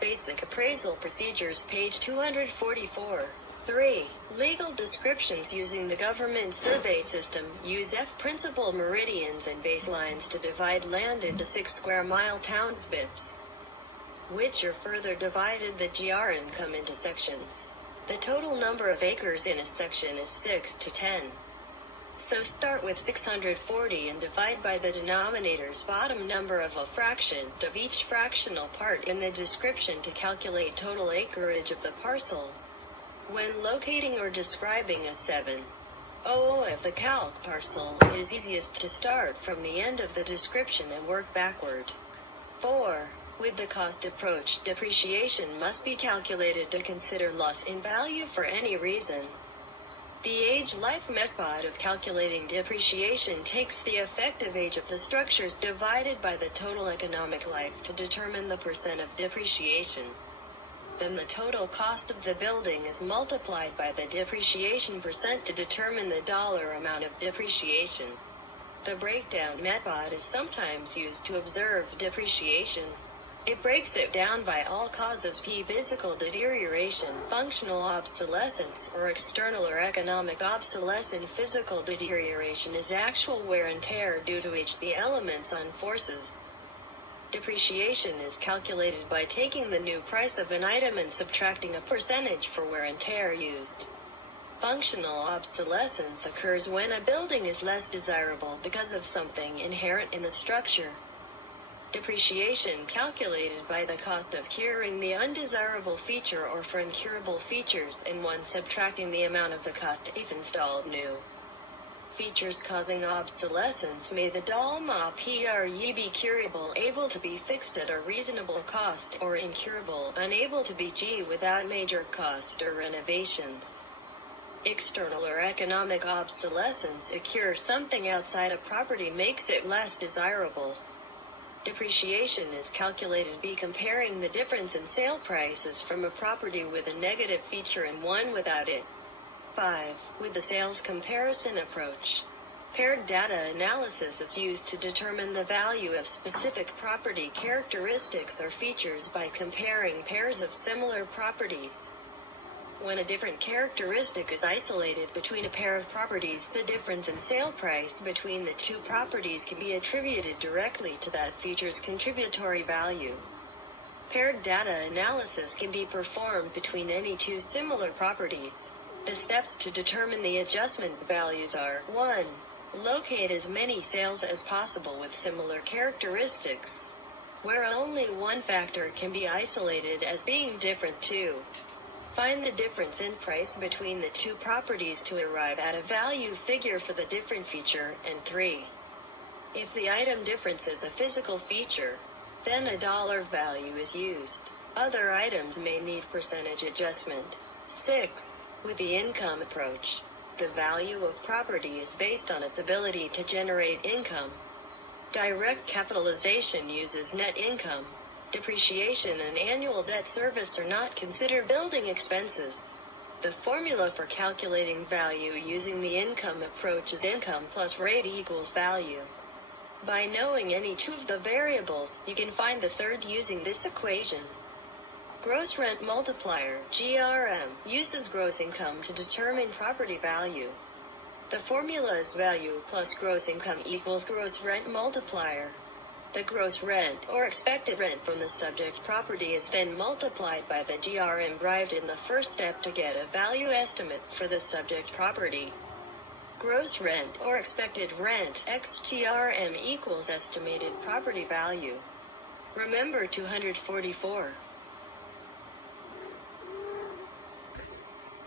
Basic Appraisal Procedures, page 244. 3. Legal descriptions using the government survey system. Use principal meridians and baselines to divide land into 6 square mile townships, which are further divided. The GRN come into sections. The total number of acres in a section is 6 to 10. So start with 640 and divide by the denominator's bottom number of a fraction of each fractional part in the description to calculate total acreage of the parcel. When locating or describing a 700 of the calc parcel, it is easiest to start from the end of the description and work backward. 4. With the cost approach, depreciation must be calculated to consider loss in value for any reason. The age-life method of calculating depreciation takes the effective age of the structures divided by the total economic life to determine the percent of depreciation. Then the total cost of the building is multiplied by the depreciation percent to determine the dollar amount of depreciation. The breakdown method is sometimes used to observe depreciation. It breaks it down by all causes: physical deterioration, functional obsolescence, or external or economic obsolescence. Physical deterioration is actual wear and tear due to which the elements on forces. Depreciation is calculated by taking the new price of an item and subtracting a percentage for wear and tear used. Functional obsolescence occurs when a building is less desirable because of something inherent in the structure. Depreciation calculated by the cost of curing the undesirable feature or for incurable features, and one subtracting the amount of the cost if installed new features causing obsolescence. May the DALMA be curable, able to be fixed at a reasonable cost, or incurable, unable to be without major cost or renovations. External or economic obsolescence occurs something outside a property makes it less desirable. Depreciation is calculated by comparing the difference in sale prices from a property with a negative feature and one without it. 5. With the sales comparison approach, paired data analysis is used to determine the value of specific property characteristics or features by comparing pairs of similar properties. When a different characteristic is isolated between a pair of properties, the difference in sale price between the two properties can be attributed directly to that feature's contributory value. Paired data analysis can be performed between any two similar properties. The steps to determine the adjustment values are: 1. Locate as many sales as possible with similar characteristics, where only one factor can be isolated as being different. 2. Find the difference in price between the two properties to arrive at a value figure for the different feature. And 3. If the item difference is a physical feature, then a dollar value is used. Other items may need percentage adjustment. 6. With the income approach, the value of property is based on its ability to generate income. Direct capitalization uses net income. Depreciation and annual debt service are not considered building expenses. The formula for calculating value using the income approach is income plus rate equals value. By knowing any two of the variables, you can find the third using this equation. Gross rent multiplier, GRM, uses gross income to determine property value. The formula is value plus gross income equals gross rent multiplier. The gross rent, or expected rent from the subject property, is then multiplied by the GRM derived in the first step to get a value estimate for the subject property. Gross rent, or expected rent, x GRM equals estimated property value. Remember 244.